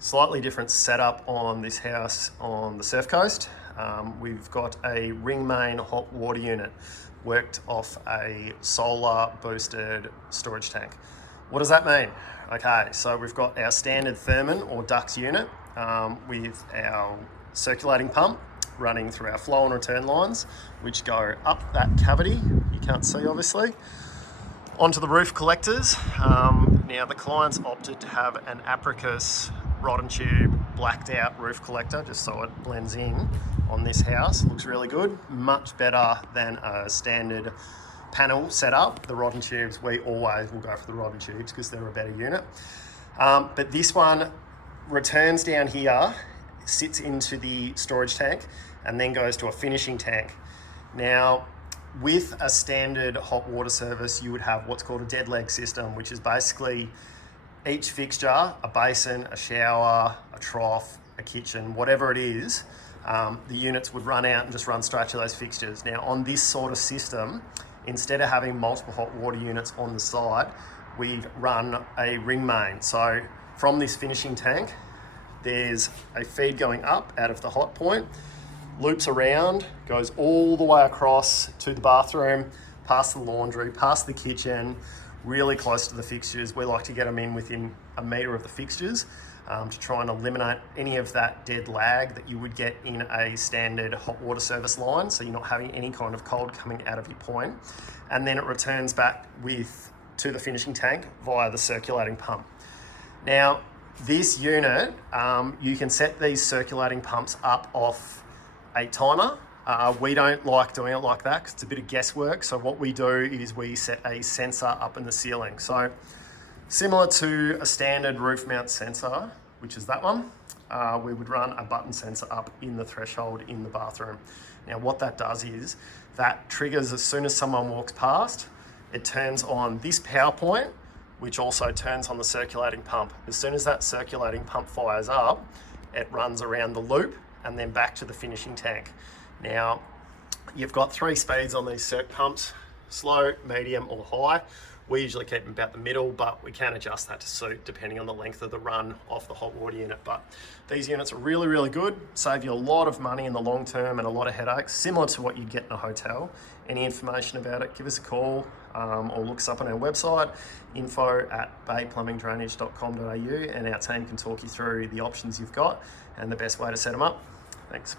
Slightly different setup on this house on the Surf Coast. We've got a ring main hot water unit worked off a solar boosted storage tank. What does that mean? Okay, so we've got our standard Thermon or ducts unit with our circulating pump running through our flow and return lines, which go up that cavity, you can't see obviously, onto the roof collectors. Now the client's opted to have an Apricus rod and tube blacked out roof collector just so it blends in on this house. Looks really good, much better than a standard panel setup. The rod and tubes, we always will go for the rod and tubes because they're a better unit. But this one returns down here, sits into the storage tank and then goes to a finishing tank. Now, with a standard hot water service, you would have what's called a dead leg system, which is basically each fixture, a basin, a shower, a trough, a kitchen, whatever it is, the units would run out and just run straight to those fixtures. Now, on this sort of system, instead of having multiple hot water units on the side, we've run a ring main. So from this finishing tank, there's a feed going up out of the hot point, loops around, goes all the way across to the bathroom, past the laundry, past the kitchen, really close to the fixtures. We like to get them in within a metre of the fixtures to try and eliminate any of that dead lag that you would get in a standard hot water service line, so you're not having any kind of cold coming out of your point. And then it returns back to the finishing tank via the circulating pump. Now, this unit, you can set these circulating pumps up off a timer. We don't like doing it like that because it's a bit of guesswork. So what we do is we set a sensor up in the ceiling. So similar to a standard roof mount sensor, which is that one, we would run a button sensor up in the threshold in the bathroom. Now what that does is that triggers as soon as someone walks past, it turns on this power point, which also turns on the circulating pump. As soon as that circulating pump fires up, it runs around the loop and then back to the finishing tank. Now, you've got 3 speeds on these circ pumps, slow, medium or high. We usually keep them about the middle, but we can adjust that to suit depending on the length of the run off the hot water unit. But these units are really, really good, save you a lot of money in the long term and a lot of headaches, similar to what you get in a hotel. Any information about it, give us a call or look us up on our website, info@bayplumbingdrainage.com.au, and our team can talk you through the options you've got and the best way to set them up. Thanks.